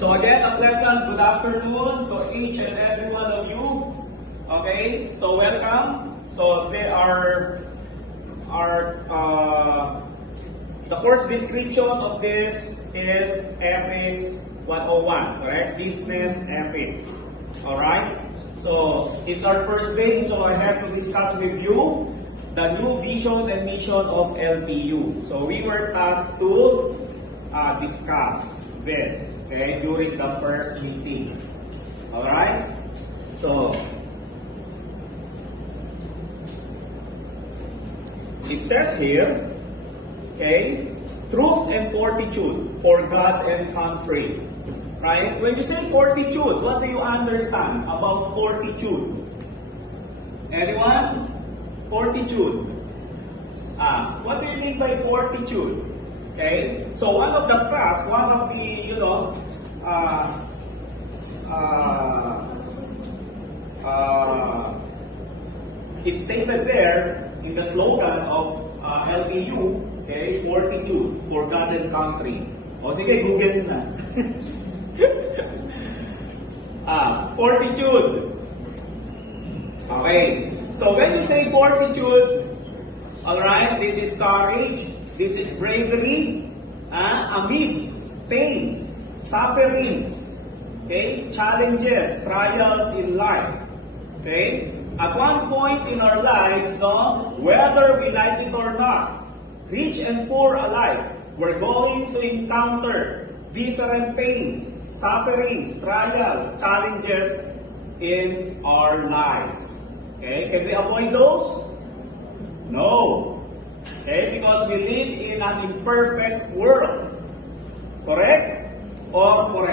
So again, a pleasant good afternoon to each and every one of you. Okay, so welcome. So they are the course description of this is Ethics 101, correct? Business Ethics. Alright? So it's our first day, so I have to discuss with you the new vision and mission of LTU. So we were tasked to discuss this, okay, during the first meeting. Alright? So it says here, okay, truth and fortitude for God and country. Right? When you say fortitude, what do you understand about fortitude? Anyone? Fortitude. What do you mean by fortitude? Okay? So one of the facts, one of the, it's stated there in the slogan of LTU, okay, fortitude for God and country. O sige, Google na. Fortitude. Okay. So when you say fortitude, alright, this is courage, this is bravery, amidst pains, sufferings, okay, challenges, trials in life. Okay? At one point in our lives, whether we like it or not, rich and poor alike, we're going to encounter different pains, sufferings, trials, challenges in our lives. Okay? Can we avoid those? No. Okay? Because we live in an imperfect world. Correct? Or correct?